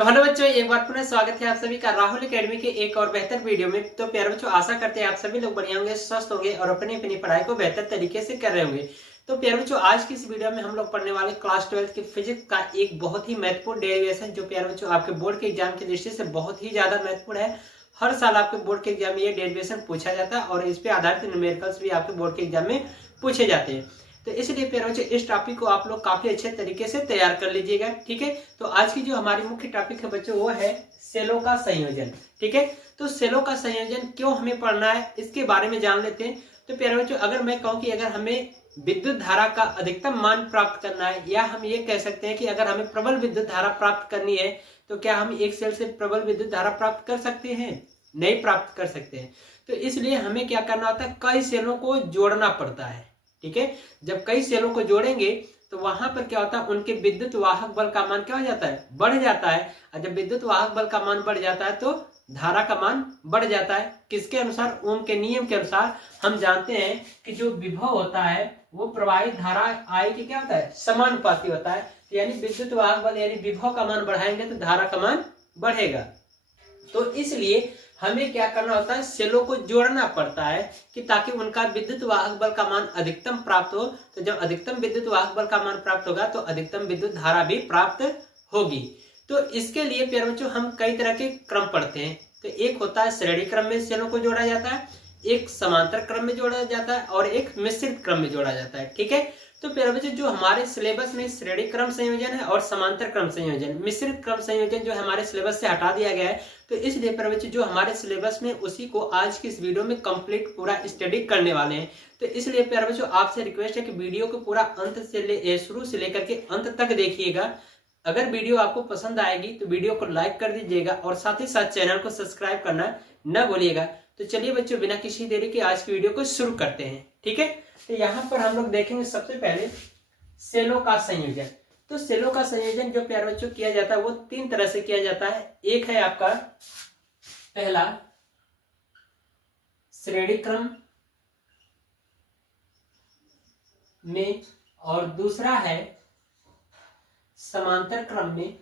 तो हेलो बच्चों, एक बार पुनः स्वागत है आप सभी का राहुल एकेडमी के एक और बेहतर वीडियो में। तो प्यारे बच्चों, आशा करते हैं आप सभी लोग बढ़िया होंगे, स्वस्थ होंगे और अपनी अपनी पढ़ाई को बेहतर तरीके से कर रहे होंगे। तो प्यारे बच्चों, आज की इस वीडियो में हम लोग पढ़ने वाले क्लास 12 की फिजिक्स का एक बहुत ही महत्वपूर्ण डेरिवेशन, जो प्यारे बच्चों आपके बोर्ड के एग्जाम की दृष्टि से बहुत ही ज्यादा महत्वपूर्ण है। हर साल आपके बोर्ड के एग्जाम में ये डेरिवेशन पूछा जाता है और इस पे आधारित न्यूमेरिकल्स भी आपके बोर्ड के एग्जाम में पूछे जाते हैं। तो इसलिए प्यारे बच्चों, इस टॉपिक को आप लोग काफी अच्छे तरीके से तैयार कर लीजिएगा। ठीक है, तो आज की जो हमारी मुख्य टॉपिक है बच्चों, वो है सेलों का संयोजन। ठीक है, तो सेलों का संयोजन क्यों हमें पढ़ना है, इसके बारे में जान लेते हैं। तो प्यारे बच्चों, अगर मैं कहूं कि अगर हमें विद्युत धारा का अधिकतम मान प्राप्त करना है, या हम ये कह सकते हैं कि अगर हमें प्रबल विद्युत धारा प्राप्त करनी है, तो क्या हम एक सेल से प्रबल विद्युत धारा प्राप्त कर सकते हैं? नहीं प्राप्त कर सकते हैं। तो इसलिए हमें क्या करना होता है, कई सेलों को जोड़ना पड़ता है। ठीक है, जब कई सेलों को जोड़ेंगे तो वहां पर क्या होता है, उनके विद्युत वाहक बल का मान क्या हो जाता है, बढ़ जाता है। और जब विद्युत वाहक बल का मान बढ़ जाता है तो धारा का मान बढ़ जाता है। किसके अनुसार? ओम के नियम के अनुसार। हम जानते हैं कि जो विभव होता है वो प्रवाहित धारा आई के क्या होता है, समानुपाती होता है। यानी विद्युत वाहक बल यानी विभव का मान बढ़ाएंगे तो धारा का मान बढ़ेगा। तो इसलिए हमें क्या करना होता है, सेलों को जोड़ना पड़ता है कि ताकि उनका विद्युत वाहक बल का मान अधिकतम प्राप्त हो। तो जब अधिकतम विद्युत वाहक बल का मान प्राप्त होगा तो अधिकतम विद्युत धारा भी प्राप्त होगी। तो इसके लिए प्यारे बच्चों हम कई तरह के क्रम पढ़ते हैं। तो एक होता है श्रेणी क्रम में सेलों को जोड़ा जाता है, एक समांतर क्रम में जोड़ा जाता है और एक मिश्रित क्रम में जोड़ा जाता है। ठीक है, तो प्यारे बच्चों, जो हमारे सिलेबस में श्रेणी क्रम संयोजन है और समांतर क्रम संयोजन, मिश्रित क्रम संयोजन जो हमारे सिलेबस से हटा दिया गया है। तो इसलिए प्यारे बच्चों, जो हमारे सिलेबस में उसी को आज की इस वीडियो में कंप्लीट पूरा स्टडी करने वाले हैं। तो इसलिए प्यारे बच्चों, आपसे रिक्वेस्ट है कि वीडियो को पूरा अंत से शुरू से लेकर के अंत तक देखिएगा। अगर वीडियो आपको पसंद आएगी तो वीडियो को लाइक कर दीजिएगा और साथ ही साथ चैनल को सब्सक्राइब करना न भूलिएगा। तो चलिए बच्चों, बिना किसी देरी के आज की वीडियो को शुरू करते हैं। ठीक है, तो यहाँ पर हम लोग देखेंगे सबसे पहले सेलों का संयोजन। तो सेलों का संयोजन जो प्यारे बच्चों किया जाता है वो तीन तरह से किया जाता है। एक है आपका पहला श्रेणी क्रम में और दूसरा है समांतर क्रम में।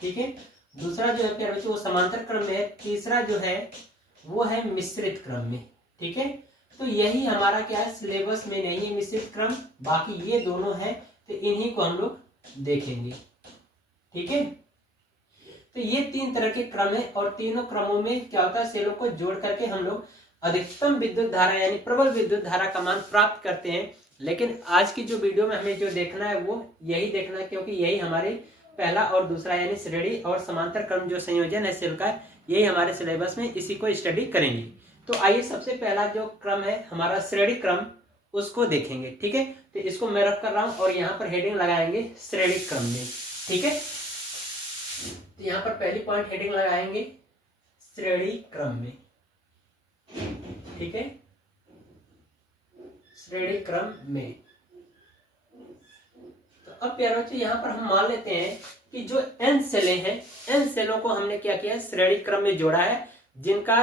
ठीक है, दूसरा जो है प्यारे बच्चों वो समांतर क्रम में है। तीसरा जो है वो है मिश्रित क्रम में। ठीक है, तो यही हमारा क्या है, सिलेबस में नहीं है मिश्रित क्रम, बाकी ये दोनों है। तो इन्हीं को हम लोग देखेंगे। ठीक है, तो ये तीन तरह के क्रम है और तीनों क्रमों में क्या होता है, सेलों को जोड़ करके हम लोग अधिकतम विद्युत धारा यानी प्रबल विद्युत धारा का मान प्राप्त करते हैं। लेकिन आज की जो वीडियो में हमें जो देखना है वो यही देखना है, क्योंकि यही हमारे पहला और दूसरा यानी श्रेणी और समांतर क्रम जो संयोजन है सेल का, यही हमारे सिलेबस में इसी को स्टडी करेंगे। तो आइए सबसे पहला जो क्रम है हमारा श्रेणी क्रम, उसको देखेंगे। ठीक है, तो इसको मैं रख कर रहा हूं और यहाँ पर हेडिंग लगाएंगे श्रेणी क्रम में। ठीक है, तो यहाँ पर पहली पॉइंट हेडिंग लगाएंगे श्रेणी क्रम में। ठीक है, श्रेणी क्रम में। तो अब प्यारे बच्चों, यहाँ पर हम मान लेते हैं कि जो n सेलें हैं, n सेलों को हमने क्या किया है, श्रेणी क्रम में जोड़ा है, जिनका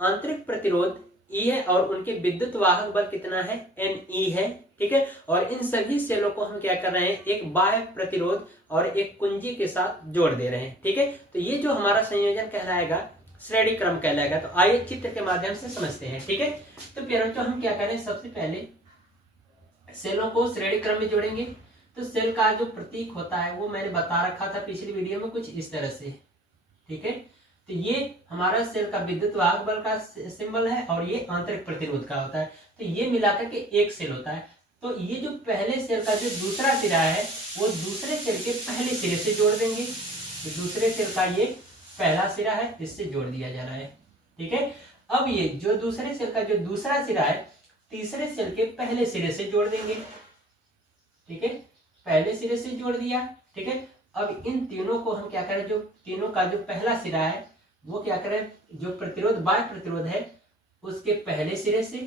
आंतरिक प्रतिरोध E है और उनके विद्युत वाहक बल कितना है, Ne है। ठीक है, और इन सभी सेलों को हम क्या कर रहे हैं, एक बाह्य प्रतिरोध और एक कुंजी के साथ जोड़ दे रहे हैं। ठीक है, तो ये जो हमारा संयोजन कहलाएगा श्रेणी क्रम कहलाएगा। तो आइए चित्र के माध्यम से समझते हैं। ठीक है, तो प्यारे बच्चों हम क्या करें, सबसे पहले सेलों को श्रेणी क्रम में जोड़ेंगे। तो सेल का जो प्रतीक होता है वो मैंने बता रखा था पिछली वीडियो में कुछ इस तरह से। ठीक है, तो ये हमारा सेल का विद्युत वाहक बल का सिंबल है और ये आंतरिक प्रतिरोध का होता है। तो ये मिलाकर के एक सेल होता है। तो ये जो पहले सेल का जो दूसरा सिरा है वो दूसरे सेल के पहले सिरे से जोड़ देंगे। तो दूसरे सेल का ये पहला सिरा है, इससे जोड़ दिया जा रहा है। ठीक है, अब ये जो दूसरे सेल का जो दूसरा सिरा है तीसरे सेल के पहले सिरे से जोड़ देंगे। ठीक है, पहले सिरे से जोड़ दिया। ठीक है, अब इन तीनों को हम क्या करें, जो तीनों का जो पहला सिरा है वो क्या करें, जो प्रतिरोध बाह्य प्रतिरोध है उसके पहले सिरे से।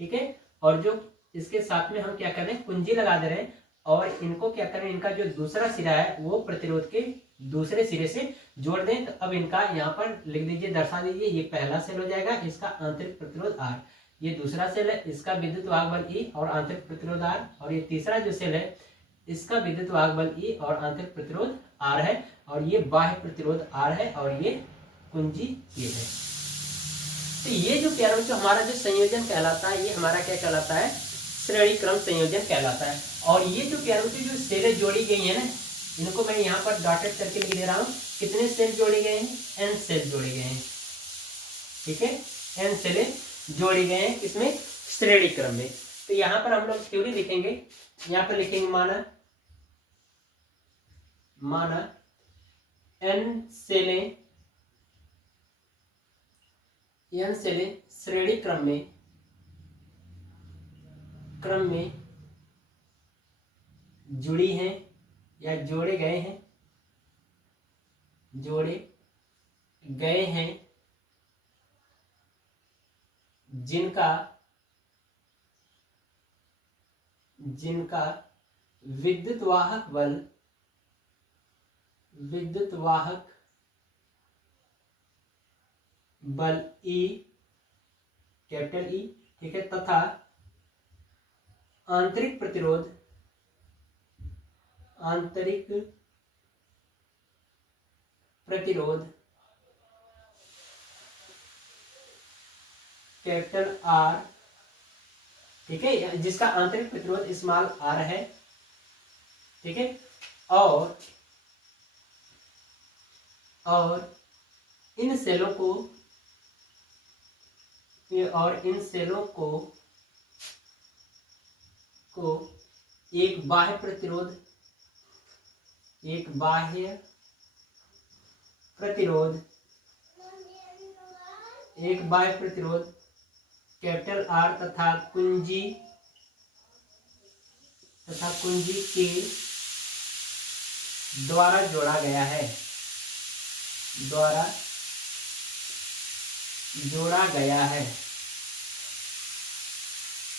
ठीक है, और जो इसके साथ में हम क्या करें, कुंजी लगा दे रहे हैं और इनको क्या करें, इनका जो दूसरा सिरा है वो प्रतिरोध के दूसरे सिरे से जोड़ दें। तो अब इनका यहाँ पर लिख दीजिए, दर्शा दीजिए, ये पहला सेल हो जाएगा, इसका आंतरिक प्रतिरोध R, ये दूसरा सेल है, इसका विद्युत वाहक बल E और आंतरिक प्रतिरोध R, और ये तीसरा जो सेल है इसका विद्युत वाहक बल E और आंतरिक प्रतिरोध R है, और ये बाह्य प्रतिरोध R है, और ये कुंजी K है। तो ये जो प्यारे बच्चों हमारा जो संयोजन कहलाता है, ये हमारा क्या कहलाता है, श्रेणी क्रम संयोजन कहलाता है। और ये जो प्यारे बच्चों जो सेलें जोड़ी गई है ना, इनको मैं यहाँ पर डॉटेड करके लिख दे रहा हूँ। कितने सेल जोड़े गए हैं, N सेल जोड़े गए हैं, ठीक है, N सेलें जोड़े गए हैं किसमें, श्रेणी क्रम में। तो यहाँ पर हम लोग थ्योरी लिखेंगे, यहाँ पर लिखेंगे माना N सेलें श्रेणी क्रम में जुड़ी हैं या जोड़े गए हैं, जिनका विद्युत वाहक बल E, कैपिटल E, ठीक है, तथा आंतरिक प्रतिरोध कैपिटल R, ठीक है, जिसका आंतरिक प्रतिरोध स्मॉल r है, ठीक है, और इन सेलों को एक बाह्य प्रतिरोध कैपिटल R तथा कुंजी के द्वारा जोड़ा गया है,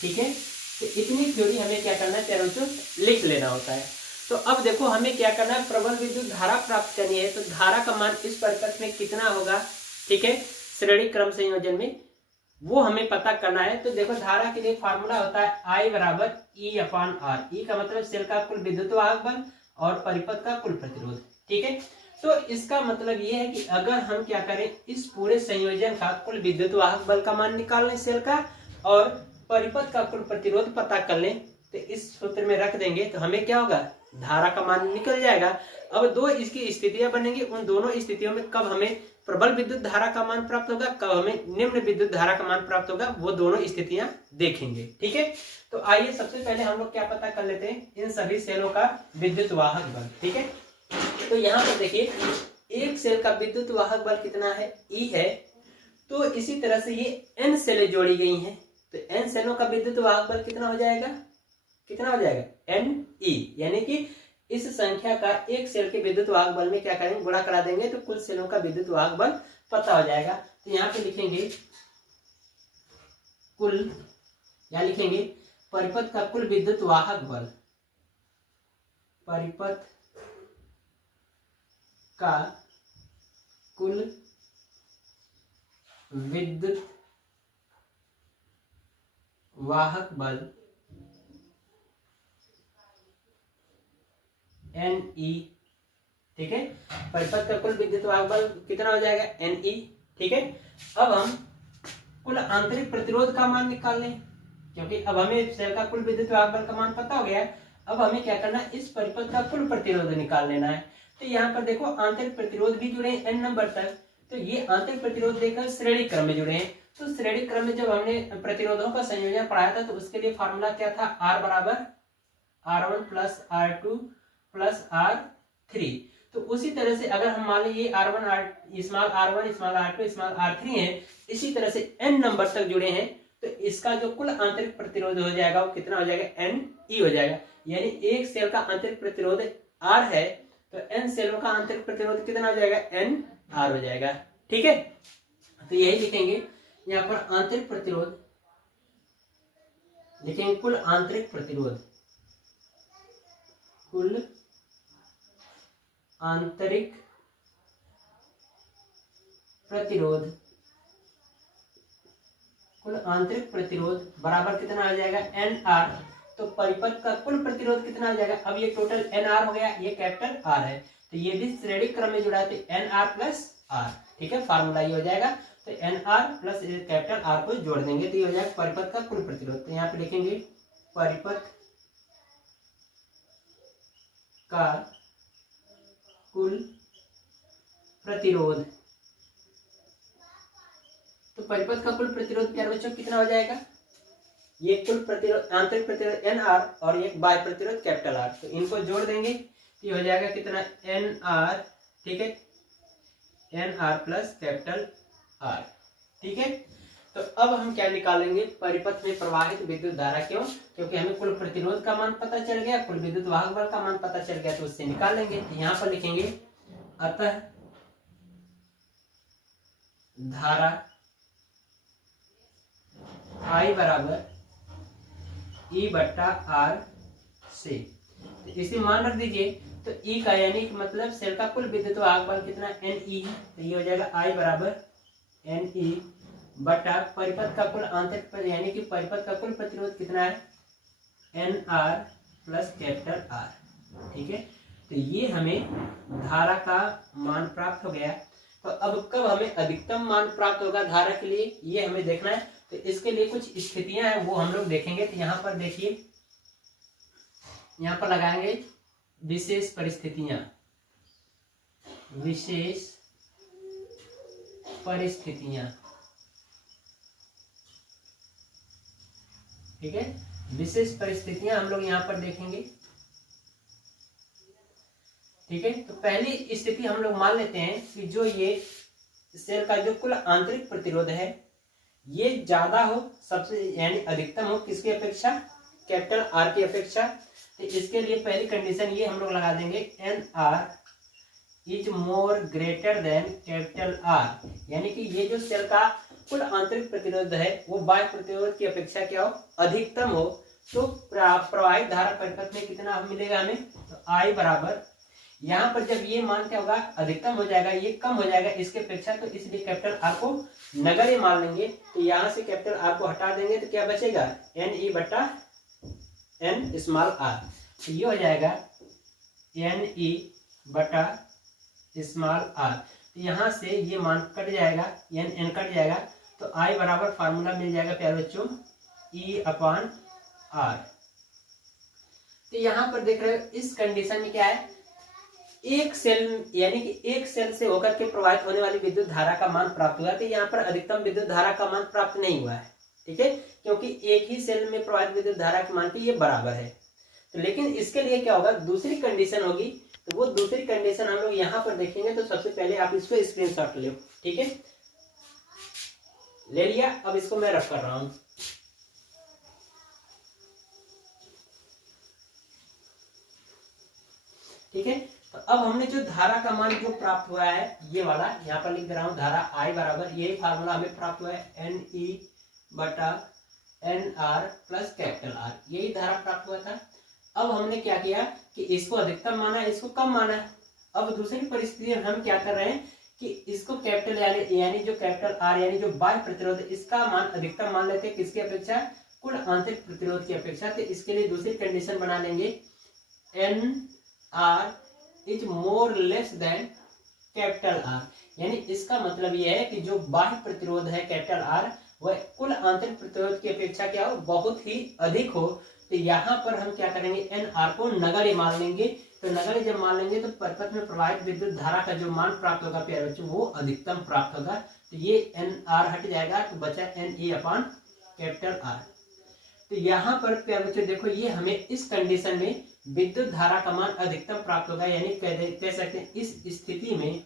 ठीक है। तो इतनी थ्योरी हमें क्या करना है प्यारे बच्चों, लिख लेना होता है। तो अब देखो हमें क्या करना है, प्रबल विद्युत धारा प्राप्त करनी है। तो धारा का मान इस परिपथ में कितना होगा, ठीक है, श्रेणी क्रम संयोजन में, वो हमें पता करना है। तो देखो धारा के लिए फार्मूला होता है I बराबर E/R। E का मतलब सेल का कुल विद्युत वाहक बल और परिपथ का कुल प्रतिरोध, ठीक है। तो इसका मतलब ये है कि अगर हम क्या करें, इस पूरे संयोजन का कुल विद्युत वाहक बल का मान निकाल लें सेल का, और परिपथ का कुल प्रतिरोध पता कर लें, तो इस सूत्र में रख देंगे, तो हमें क्या होगा, धारा का मान निकल जाएगा। अब दो इसकी स्थितियां बनेंगी, उन दोनों स्थितियों में कब हमें प्रबल विद्युत धारा का मान प्राप्त होगा, कब हमें निम्न विद्युत धारा का मान प्राप्त होगा, वो दोनों स्थितियां देखेंगे, ठीक है। तो आइए सबसे पहले हम लोग क्या पता कर लेते हैं, इन सभी सेलों का विद्युत वाहक बल, ठीक है। तो यहाँ पर देखिए एक सेल का विद्युत वाहक बल कितना है, E है। तो इसी तरह से ये N सेलें जोड़ी गई हैं, तो N सेलों का विद्युत वाहक बल कितना हो जाएगा, Ne, यानी कि इस संख्या का एक सेल के विद्युत वाहक बल में क्या करेंगे, गुणा करा देंगे, तो कुल सेलों का विद्युत वाहक बल पता हो जाएगा। तो यहाँ पे लिखेंगे परिपथ का कुल विद्युत वाहक बल, परिपथ का कुल विद्युत वाहक बल Ne, ठीक है। परिपथ का कुल विद्युत वाहक बल कितना हो जाएगा, Ne, ठीक है। अब हम कुल आंतरिक प्रतिरोध का मान निकाल लें, क्योंकि अब हमें सेल का कुल विद्युत वाहक बल का मान पता हो गया। अब हमें क्या करना है, इस परिपथ का कुल प्रतिरोध निकाल लेना है। तो यहाँ पर देखो आंतरिक प्रतिरोध भी जुड़े हैं N नंबर तक, तो ये आंतरिक प्रतिरोध देखकर श्रेणी क्रम में जुड़े हैं। तो श्रेणी क्रम में जब हमने प्रतिरोधों का संयोजन पढ़ाया था, तो उसके लिए फॉर्मूला क्या था, R बराबर R1 plus R2 plus R3। तो उसी तरह से अगर हम मान लीजिए R1 small R1 small R2 small R3 है, इसी तरह से N नंबर तक जुड़े हैं, तो इसका जो कुल आंतरिक प्रतिरोध हो जाएगा वो कितना हो जाएगा, Ne हो जाएगा। यानी एक सेल का आंतरिक प्रतिरोध R है, तो N सेलों का आंतरिक प्रतिरोध कितना हो जाएगा, NR हो जाएगा, ठीक है। तो यही लिखेंगे यहाँ पर आंतरिक प्रतिरोध, लिखेंगे कुल आंतरिक प्रतिरोध, कुल आंतरिक प्रतिरोध बराबर कितना आ जाएगा, NR। तो परिपथ का कुल प्रतिरोध कितना हो जाएगा। अब ये टोटल NR हो गया, ये कैपिटल R है, तो ये भी श्रेणी क्रम में जुड़ा है, तो NR प्लस R, ठीक है, फार्मूला ये हो जाएगा। तो NR प्लस कैपिटल R को जोड़ देंगे तो ये हो जाएगा परिपथ का कुल प्रतिरोध। तो यहाँ पे लिखेंगे परिपथ का कुल प्रतिरोध। तो परिपथ का कुल प्रतिरोध प्यारे बच्चों कितना हो जाएगा, ये कुल प्रतिरोध आंतरिक प्रतिरोध NR और ये बाह्य प्रतिरोध कैपिटल R, तो इनको जोड़ देंगे तो ये हो जाएगा कितना NR, ठीक है, NR प्लस कैपिटल R, ठीक है। तो अब हम क्या निकालेंगे, परिपथ में प्रवाहित विद्युत धारा, क्यों, क्योंकि हमें कुल प्रतिरोध का मान पता चल गया, कुल विद्युत वाहक बल का मान पता चल गया, तो उससे निकाल लेंगे। तो यहाँ पर लिखेंगे अतः धारा I बराबर E बट्टा R से, तो इसे मान रख दीजिए। तो E का यानी कि मतलब सेल का कुल विद्युत वाहक बल कितना NE, तो ये हो जाएगा I बराबर NE बटा परिपथ का कुल आंतरिक यानी कि परिपथ का कुल प्रतिरोध कितना है NR प्लस कैपिटल R, ठीक है। तो ये हमें धारा का मान प्राप्त हो गया। तो अब कब हमें अधिकतम मान प्राप्त होगा धारा के लिए, ये हमें देखना है। तो इसके लिए कुछ स्थितियां हैं वो हम लोग देखेंगे। तो यहाँ पर देखिए, यहाँ पर लगाएंगे विशेष परिस्थितियां, विशेष परिस्थितियां, ठीक है, विशेष परिस्थितियां हम लोग यहाँ पर देखेंगे, ठीक है। तो पहली स्थिति हम लोग मान लेते हैं कि जो ये सेल का जो कुल आंतरिक प्रतिरोध है ये ज्यादा हो, सबसे यानी अधिकतम हो किसकी अपेक्षा, कैपिटल R की अपेक्षा। तो इसके लिए पहली कंडीशन ये हम लोग लगा देंगे NR is more greater than capital R, यानी कि ये जो सेल का कुल आंतरिक प्रतिरोध है वो बाह्य प्रतिरोध की अपेक्षा क्या हो, अधिकतम हो। तो प्रवाहित धारा परिपथ में कितना मिलेगा हमें, तो I बराबर, यहाँ पर जब ये मान क्या होगा, अधिकतम हो जाएगा, ये कम हो जाएगा इसके अपेक्षा, तो इसलिए कैपिटल R को नगण्य मान लेंगे। तो यहाँ से कैपिटल R को हटा देंगे तो क्या बचेगा, NE बटा N स्मॉल r, तो ये हो जाएगा NE बटा स्मॉल r। तो यहाँ से ये मान कट जाएगा, N कट जाएगा, तो I बराबर फार्मूला मिल जाएगा प्यारे बच्चों E अपॉन R। तो यहाँ पर देख रहे हो इस कंडीशन में क्या है, एक सेल यानी कि एक सेल से होकर के प्रवाहित होने वाली विद्युत धारा का मान प्राप्त हुआ। तो यहाँ पर अधिकतम विद्युत धारा का मान प्राप्त नहीं हुआ है, ठीक है, क्योंकि एक ही सेल में प्रवाहित विद्युत धारा के मान के ये बराबर है। तो लेकिन इसके लिए क्या होगा, दूसरी कंडीशन होगी। तो वो दूसरी कंडीशन हम लोग यहाँ पर देखेंगे। तो सबसे पहले आप इसको स्क्रीनशॉट लो, ठीक है, ले लिया। अब इसको मैं रफ कर रहा हूं, ठीक है। तो अब हमने जो धारा का मान जो प्राप्त हुआ है ये वाला यहाँ पर लिख दे रहा हूँ, धारा I बराबर यही फार्मूला हमें प्राप्त हुआ है NE बटा NR प्लस कैपिटल R, यही धारा प्राप्त हुआ था। अब हमने क्या किया कि इसको अधिकतम माना, इसको कम माना। अब दूसरी परिस्थिति में हम क्या कर रहे हैं कि इसको कैपिटल यानी जो कैपिटल R यानी जो बाह्य प्रतिरोध इसका मान अधिकतम मान लेते हैं, किसकी अपेक्षा, कुल आंतरिक प्रतिरोध की अपेक्षा। तो इसके लिए दूसरी कंडीशन बना लेंगे NR is more less than capital R, यानी इसका मतलब यह है कि जो बाह्य प्रतिरोध है कैपिटल R वह कुल आंतरिक प्रतिरोध की अपेक्षा क्या हो, बहुत ही अधिक हो। तो यहाँ पर हम क्या करेंगे, NR को नगण्य मान लेंगे। तो नगण्य जब मान लेंगे तो परिपथ में प्रवाहित विद्युत धारा का जो मान प्राप्त होगा प्यारे बच्चों वो अधिकतम प्राप्त होगा। तो ये NR हट जाएगा तो बचा NE अपॉन कैपिटल R। तो यहाँ पर प्यारे बच्चों देखो, ये हमें इस कंडीशन में विद्युत धारा का मान अधिकतम प्राप्त होगा, यानी कह सकते हैं इस स्थिति में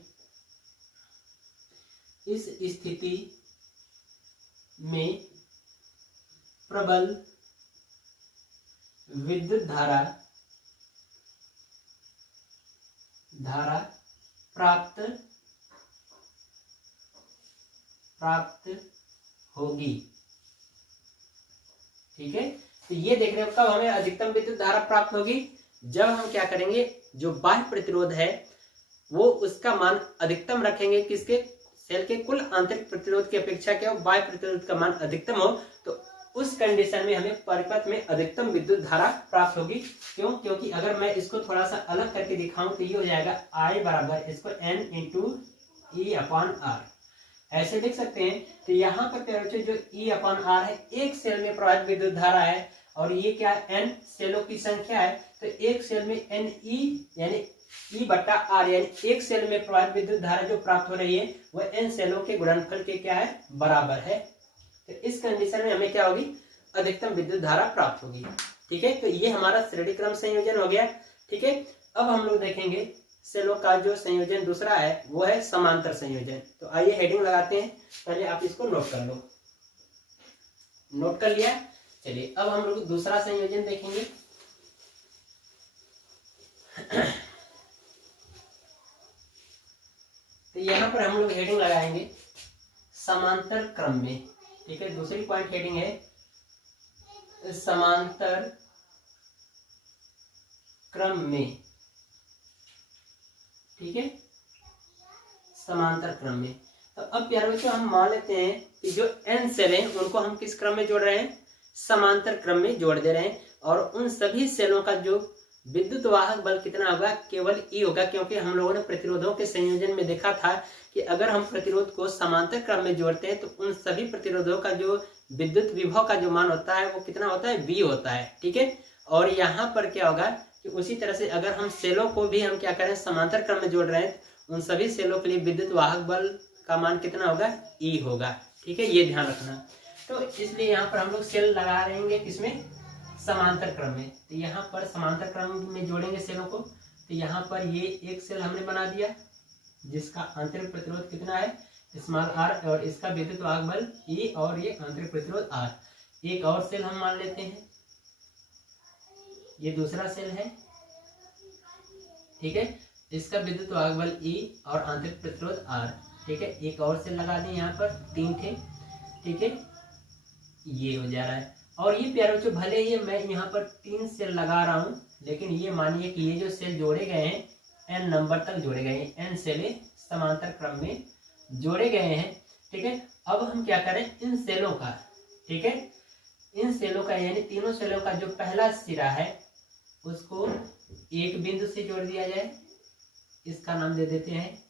प्रबल विद्युत धारा प्राप्त होगी, ठीक है। तो ये देख रहे हो कब हमें अधिकतम विद्युत धारा प्राप्त होगी, जब हम क्या करेंगे, जो बाह्य प्रतिरोध है वो उसका मान अधिकतम रखेंगे, किसके, सेल के कुल आंतरिक प्रतिरोध की अपेक्षा क्या हो, बाह्य प्रतिरोध का मान अधिकतम हो। तो उस कंडीशन में हमें परिपथ में अधिकतम विद्युत धारा प्राप्त होगी। क्यों? क्योंकि अगर मैं इसको थोड़ा सा अलग करके दिखाऊं तो ये हो जाएगा I बराबर इसको N into e upon R, ऐसे लिख सकते हैं। तो यहाँ पर क्या बच्चों, जो ई अपॉन आर है एक सेल में प्रवाहित विद्युत धारा है और ये क्या एन सेलों की संख्या है। तो एक सेल में एन ई यानी ई बट्टा आर यानी एक सेल में प्रवाहित विद्युत धारा जो प्राप्त हो रही है वह एन सेलों के गुणनफल के क्या है, बराबर है। तो इस कंडीशन में हमें क्या होगी, अधिकतम विद्युत धारा प्राप्त होगी। ठीक है, तो ये हमारा श्रेणी क्रम संयोजन हो गया। ठीक है, अब हम लोग देखेंगे सेलों का जो संयोजन दूसरा है वो है समांतर संयोजन। तो आइए हेडिंग लगाते हैं, पहले आप इसको नोट कर लो। नोट कर लिया? चलिए अब हम लोग दूसरा संयोजन देखेंगे। तो यहाँ पर हम लोग हेडिंग लगाएंगे समांतर क्रम में। ठीक है, दूसरी पॉइंट हेडिंग है समांतर क्रम में। ठीक है, समांतर क्रम में। तो अब प्यारे बच्चों हम मान लेते हैं कि जो एन सेल हैं उनको हम किस क्रम में जोड़ रहे हैं, समांतर क्रम में जोड़ दे रहे हैं। और उन सभी सेलों का जो विद्युत वाहक बल कितना होगा, केवल ई होगा। क्योंकि हम लोगों ने प्रतिरोधों के संयोजन में देखा था कि अगर हम प्रतिरोध को समांतर क्रम में जोड़ते हैं तो उन सभी प्रतिरोधों का जो विद्युत विभव का जो मान होता है वो कितना होता है, V होता है। ठीक है, और यहाँ पर क्या होगा कि उसी तरह से अगर हम सेलों को भी हम क्या करें, समांतर क्रम में जोड़ रहे हैं उन सभी सेलों के लिए विद्युत वाहक बल का मान कितना होगा, E होगा। ठीक है, ये ध्यान रखना। तो इसलिए यहाँ पर हम लोग सेल लगा रहेंगे किसमें, समांतर क्रम में। तो यहाँ पर समांतर क्रम में जोड़ेंगे सेलों को। तो यहाँ पर ये एक सेल हमने बना दिया जिसका आंतरिक प्रतिरोध कितना है, स्मॉल r, और इसका विद्युत वाहक बल E और ये आंतरिक प्रतिरोध R। एक और सेल हम मान लेते हैं, ये दूसरा सेल है। ठीक है, इसका विद्युत वाहक बल E और आंतरिक प्रतिरोध R। ठीक है, एक और सेल लगा दें यहाँ पर, 3 थे। ठीक है, ये हो जा रहा है। और ये प्यारे बच्चों भले ही मैं यहाँ पर 3 सेल लगा रहा हूँ, लेकिन ये मानिए कि ये जो सेल जोड़े गए हैं n नंबर तक जोड़े गए हैं, n सेलें समांतर क्रम में जोड़े गए हैं। ठीक है, अब हम क्या करें, इन सेलों का, ठीक है, इन सेलों का यानी तीनों सेलों का जो पहला सिरा है उसको एक बिंदु से जोड़ दिया जाए, इसका नाम दे देते हैं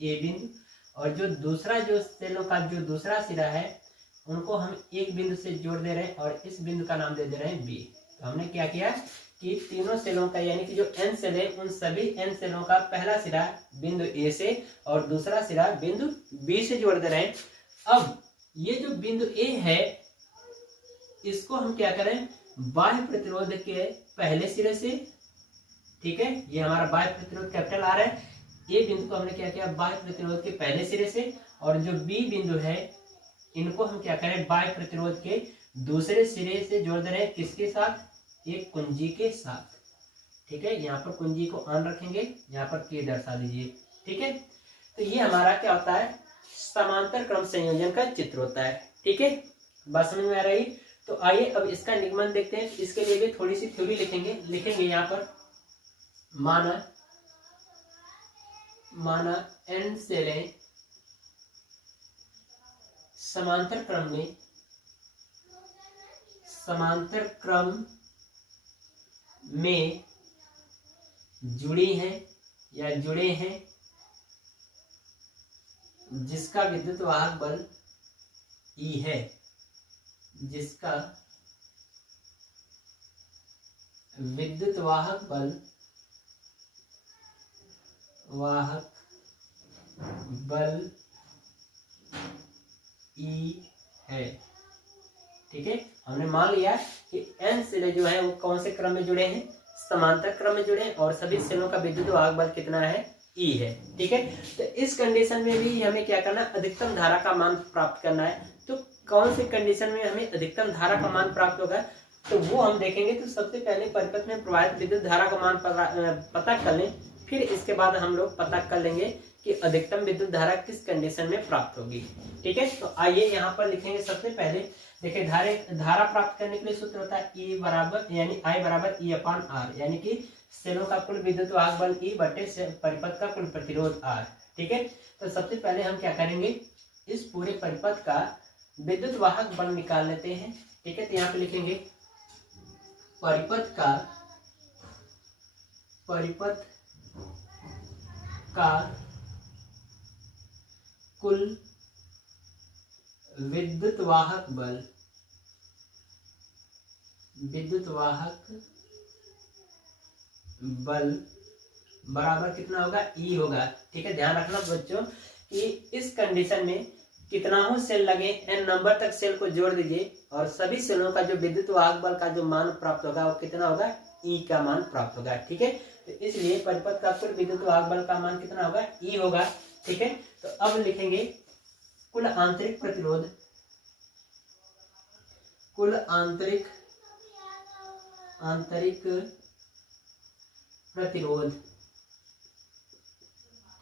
ए बिंदु। और जो दूसरा जो सेलों का जो दूसरा सिरा है उनको हम एक बिंदु से जोड़ दे रहे हैं और इस बिंदु का नाम दे दे रहे हैं बी। तो हमने क्या किया कि तीनों सेलों का यानी कि जो एन सेल है उन सभी एन सेलों का पहला सिरा बिंदु ए से और दूसरा सिरा बिंदु बी से जोड़ दे रहे हैं। अब ये जो बिंदु ए है इसको हम क्या करें, बाह्य प्रतिरोध के पहले सिरे से, ठीक है, ये हमारा बाह्य प्रतिरोध कैपिटल आर है, ये बिंदु को हमने क्या किया, बाह्य प्रतिरोध के पहले सिरे से, और जो बी बिंदु है इनको हम क्या करें, बाह्य प्रतिरोध के दूसरे सिरे से जोड़ दे रहे हैं, किसके साथ, एक कुंजी के साथ। ठीक है, यहाँ पर कुंजी को ऑन रखेंगे, यहाँ पर के दर्शा दीजिए। ठीक है, तो ये हमारा क्या होता है, समांतर क्रम संयोजन का चित्र होता है। ठीक है, बात समझ में आ रही। तो आइए अब इसका निगमन देखते हैं। इसके लिए भी थोड़ी सी थ्योरी लिखेंगे यहाँ पर। माना एन सेलें समांतर क्रम में जुड़ी हैं या जुड़े हैं, जिसका विद्युत वाहक बल E है, जिसका विद्युत वाहक बल E है। ठीक है, हमने मान लिया कि n सेलें जो है वो कौन से क्रम में जुड़े हैं, समांतर क्रम में जुड़े हैं, और सभी सेलों का विद्युत वाहक बल कितना है, E है। ठीक है, तो इस कंडीशन में भी हमें क्या करना है, अधिकतम धारा का मान प्राप्त करना है। तो कौन सी कंडीशन में हमें अधिकतम धारा का मान प्राप्त होगा, तो वो हम देखेंगे। तो सबसे पहले परिपथ में प्रवाहित विद्युत धारा का मान पता कर लें, फिर इसके बाद हम लोग पता कर लेंगे कि अधिकतम विद्युत धारा किस कंडीशन में प्राप्त होगी। ठीक है, तो आइए यहाँ पर लिखेंगे। सबसे पहले देखिए, धारा प्राप्त करने के लिए सूत्र होता है I बराबर E अपॉन R, यानी कि सेलों का कुल विद्युत वाहक बल E बटे परिपथ का कुल प्रतिरोध R। ठीक है, तो सबसे पहले हम क्या करेंगे, इस पूरे परिपथ का विद्युत वाहक बल निकाल लेते हैं। ठीक है। तो यहाँ पे लिखेंगे परिपथ का कुल विद्युत वाहक बल बराबर कितना होगा, ई होगा। ठीक है, ध्यान रखना बच्चों कि इस कंडीशन में कितना हो सेल लगे, एन नंबर तक सेल को जोड़ दीजिए और सभी सेलों का जो विद्युत वाहक बल का जो मान प्राप्त होगा वो कितना होगा, ई का मान प्राप्त होगा। ठीक है, तो इसलिए परिपथ का कुल विद्युत वाहक बल का मान कितना होगा, ई होगा। ठीक है, तो अब लिखेंगे कुल आंतरिक प्रतिरोध,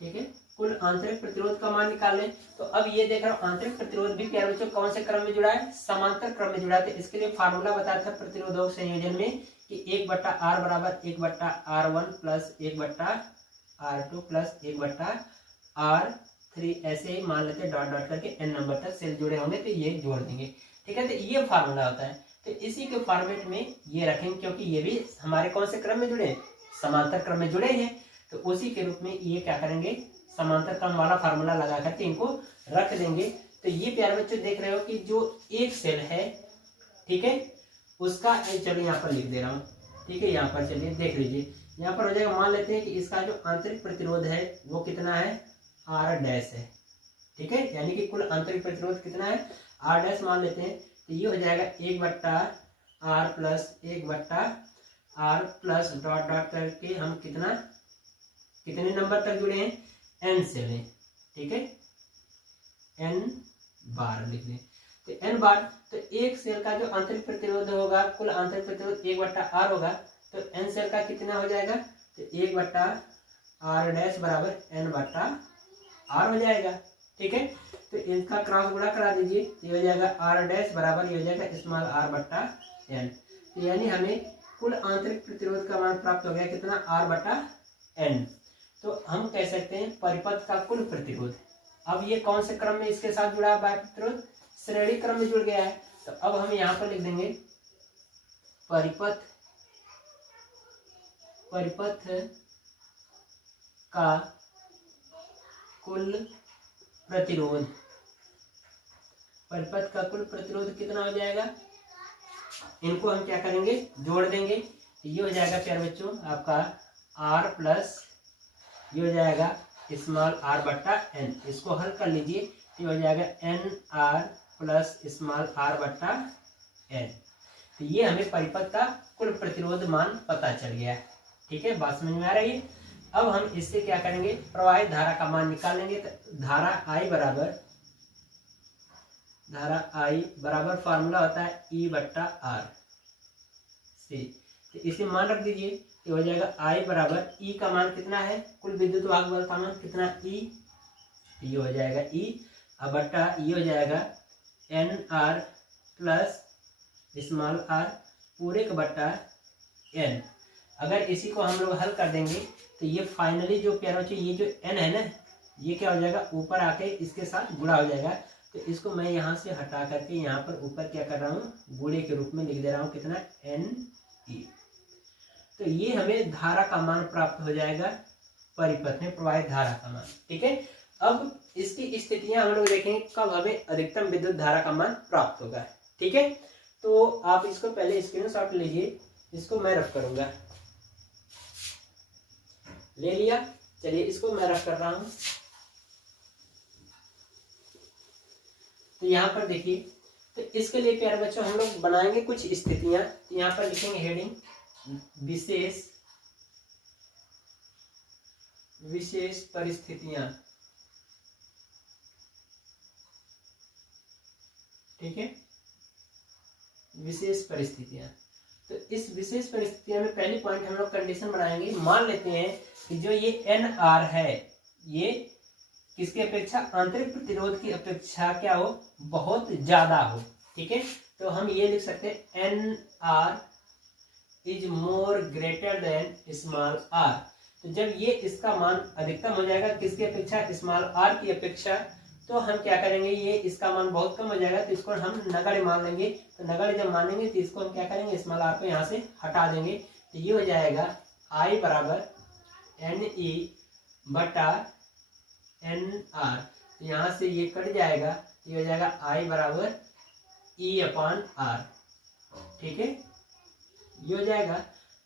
ठीक है, कुल आंतरिक प्रतिरोध का मान निकाल लें। तो अब ये देख रहा हूं आंतरिक प्रतिरोध भी प्यारे बच्चों कौन से क्रम में जुड़ा है, समांतर क्रम में जुड़ा है। तो इसके लिए फार्मूला बताया था प्रतिरोधों संयोजन में कि 1/r बराबर 1/r1 plus 1/r2 plus 1/r3, ऐसे ही मान लेते डॉट डॉट करके n नंबर तक सेल जुड़े होंगे तो ये जोड़ देंगे। ठीक है, तो ये फार्मूला होता है। तो इसी के फॉर्मेट में ये रखेंगे क्योंकि ये भी हमारे कौन से क्रम में जुड़े, समांतर क्रम में जुड़े हैं। तो उसी के रूप में ये क्या करेंगे, समांतर क्रम वाला फार्मूला लगा करके इनको रख देंगे। तो ये प्यारे बच्चों देख रहे हो कि जो एक सेल है, ठीक है, उसका चलिए यहाँ पर लिख दे रहा हूँ। ठीक है, यहाँ पर चलिए देख लीजिए, यहाँ पर हो जाएगा, मान लेते हैं कि इसका जो आंतरिक प्रतिरोध है वो कितना है, R डैश है। ठीक है, यानी कि कुल आंतरिक प्रतिरोध कितना है, R डैश मान लेते हैं। तो ये हो जाएगा 1/r plus 1/r plus dot dot करके हम कितने नंबर तक जुड़े हैं, n सेल है। ठीक है, n बार लिख दें। तो n बार, तो एक सेल का जो आंतरिक प्रतिरोध होगा, कुल आंतरिक प्रतिरोध 1/r होगा। तो n सेल का कितना हो जाएगा, तो 1/r डैश बराबर n/r हो जाएगा। ठीक है, तो इनका क्रॉस गुणा करा दीजिए, ये हो जाएगा r डैश बराबर, ये हो जाएगा स्मॉल r/n। तो यानी हमें कुल आंतरिक प्रतिरोध का मान प्राप्त हो गया कितना, r/n। तो हम कह सकते हैं परिपथ का कुल प्रतिरोध। अब ये कौन से क्रम में इसके साथ जुड़ा है, प्रतिरोध श्रेणी क्रम में जुड़ गया है। तो अब हम यहाँ पर लिख देंगे परिपथ का कुल प्रतिरोध, परिपथ का कुल प्रतिरोध कितना हो जाएगा, इनको हम क्या करेंगे, जोड़ देंगे। तो ये हो जाएगा प्यारे बच्चों आपका r प्लस ये हो जाएगा स्मॉल r/n। इसको हल कर लीजिए, तो हो जाएगा nr प्लस स्मॉल r/n। तो ये हमें परिपथ का कुल प्रतिरोध मान पता चल गया है। ठीक है, बात समझ में आ रही है। अब हम इससे क्या करेंगे, प्रवाहित धारा का मान निकाल लेंगे। तो धारा I बराबर फार्मूला होता है E/R से। तो इसे मान रख दीजिए, तो हो जाएगा I बराबर E का मान कितना है, कुल विद्युत वाहक बल का मान कितना, E, ये हो जाएगा E अब बट्टा ये हो जाएगा NR प्लस स्मॉल r पूरे का बट्टा n। अगर इसी को हम लोग हल कर देंगे तो ये फाइनली जो प्यारा बच्चों ये जो n है ना, ये क्या हो जाएगा, ऊपर आके इसके साथ गुणा हो जाएगा। तो इसको मैं यहाँ से हटा करके यहाँ पर ऊपर क्या कर रहा हूँ, गुणे के रूप में लिख दे रहा हूँ, कितना NE। तो ये हमें धारा का मान प्राप्त हो जाएगा, परिपथ में प्रवाहित धारा का मान। ठीक है, अब इसकी स्थितियां हम लोग देखेंगे कब हमें अधिकतम विद्युत धारा का मान प्राप्त होगा। ठीक है, तो आप इसको पहले स्क्रीनशॉट लीजिए, इसको मैं रख करूंगा, ले लिया। चलिए इसको मैं रख कर रहा हूं। तो यहाँ पर देखिए, तो इसके लिए प्यारे बच्चों हम लोग बनाएंगे कुछ स्थितियां। तो यहाँ पर लिखेंगे हेडिंग विशेष परिस्थितियां। ठीक है, विशेष परिस्थितियां। तो इस विशेष परिस्थितियों में पहली पॉइंट हम लोग कंडीशन बनाएंगे। मान लेते हैं कि जो ये NR है, ये किसकी अपेक्षा, आंतरिक प्रतिरोध की अपेक्षा क्या हो, बहुत ज्यादा हो। ठीक है, तो हम ये लिख सकते हैं NR is more greater than small r। तो जब ये इसका मान अधिकतम हो जाएगा किसकी अपेक्षा, स्मॉल r की अपेक्षा, तो हम क्या करेंगे, ये इसका मान बहुत कम हो जाएगा तो इसको हम नगण्य मान लेंगे। तो नगण्य जब मानेंगे तो इसको हम क्या करेंगे, स्मॉल आर को यहाँ से हटा देंगे। तो ये हो जाएगा I बराबर NE बटा NR। तो यहाँ से ये कट जाएगा, तो ये हो जाएगा I बराबर E/R। ठीक है, ये हो जाएगा।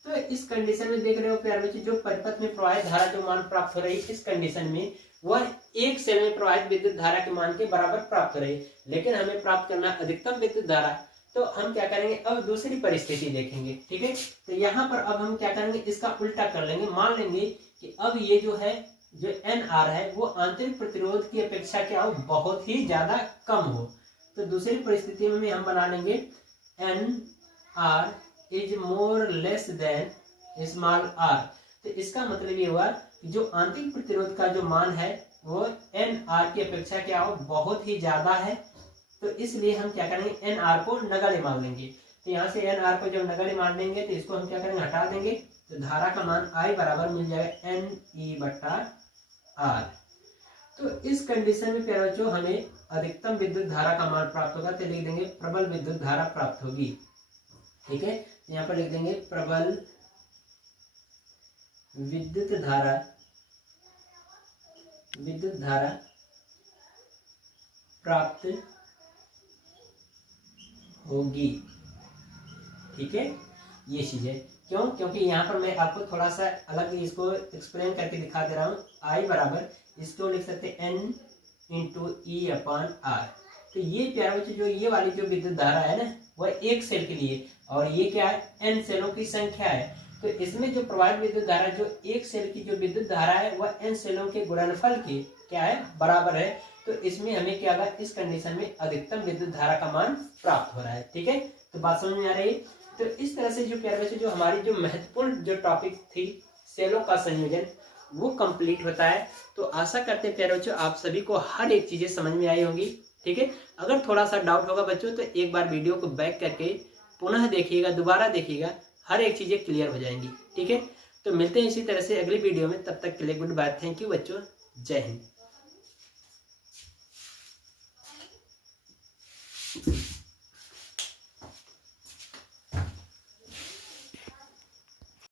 तो इस कंडीशन में देख रहे हो प्यारे बच्चे, जो परिपथ में प्रवाहित धारा जो मान प्राप्त हो रही है इस कंडीशन में वह एक सेल में प्रवाहित विद्युत धारा के मान के बराबर प्राप्त हो रही है, लेकिन हमें प्राप्त करना अधिकतम विद्युत धारा। तो हम क्या करेंगे, अब दूसरी परिस्थिति देखेंगे। ठीक है, तो यहाँ पर अब हम क्या करेंगे, इसका उल्टा कर लेंगे। मान लेंगे कि अब ये जो है, जो NR है वो आंतरिक प्रतिरोध की अपेक्षा क्या हो, बहुत ही ज्यादा कम हो। तो दूसरी परिस्थिति में हम बना लेंगे NR is more less than small r। तो इसका मतलब ये हुआ कि जो आंतरिक प्रतिरोध का जो मान है वो NR की अपेक्षा क्या हो, बहुत ही ज्यादा है। तो इसलिए हम क्या करेंगे, NR को नगण्य मान लेंगे। तो यहाँ से NR को जब नगण्य मान लेंगे तो इसको हम क्या करेंगे, हटा देंगे। तो धारा का मान I बराबर मिल जाएगा NE बटा R। तो इस कंडीशन में प्यारे बच्चों हमें अधिकतम विद्युत धारा का मान प्राप्त होगा। तो लिख देंगे प्रबल विद्युत धारा प्राप्त होगी। ठीक है, यहाँ पर लिख देंगे प्रबल विद्युत धारा प्राप्त होगी। ठीक है, ये चीज है। क्यों, क्योंकि यहाँ पर मैं आपको थोड़ा सा अलग इसको एक्सप्लेन करके दिखा दे रहा हूँ। I बराबर इसको लिख सकते हैं N इंटू E/R। तो ये प्यारे बच्चे जो ये वाली जो विद्युत धारा है ना वह एक सेल के लिए, और ये क्या है, N सेलों की संख्या है। तो इसमें जो प्रवाहित विद्युत धारा, जो एक सेल की जो विद्युत धारा है वह N सेलों के गुणनफल के क्या है, बराबर है। तो इसमें हमें क्या होगा, इस कंडीशन में अधिकतम विद्युत धारा का मान प्राप्त हो रहा है। ठीक है, तो बात समझ में आ रही है। तो इस तरह से जो प्यारे बच्चे जो हमारी जो महत्वपूर्ण जो टॉपिक थी सेलों का संयोजन वो कंप्लीट होता है। तो आशा करते हैं प्यारे बच्चों आप सभी को हर एक चीजें समझ में आई होंगी। ठीक है, अगर थोड़ा सा डाउट होगा बच्चों तो एक बार वीडियो को बैक करके पुनः देखिएगा, दोबारा देखिएगा, हर एक चीजें क्लियर हो जाएंगी। ठीक है, तो मिलते हैं इसी तरह से अगली वीडियो में। तब तक के लिए गुड बाय, थैंक यू बच्चों, जय हिंद।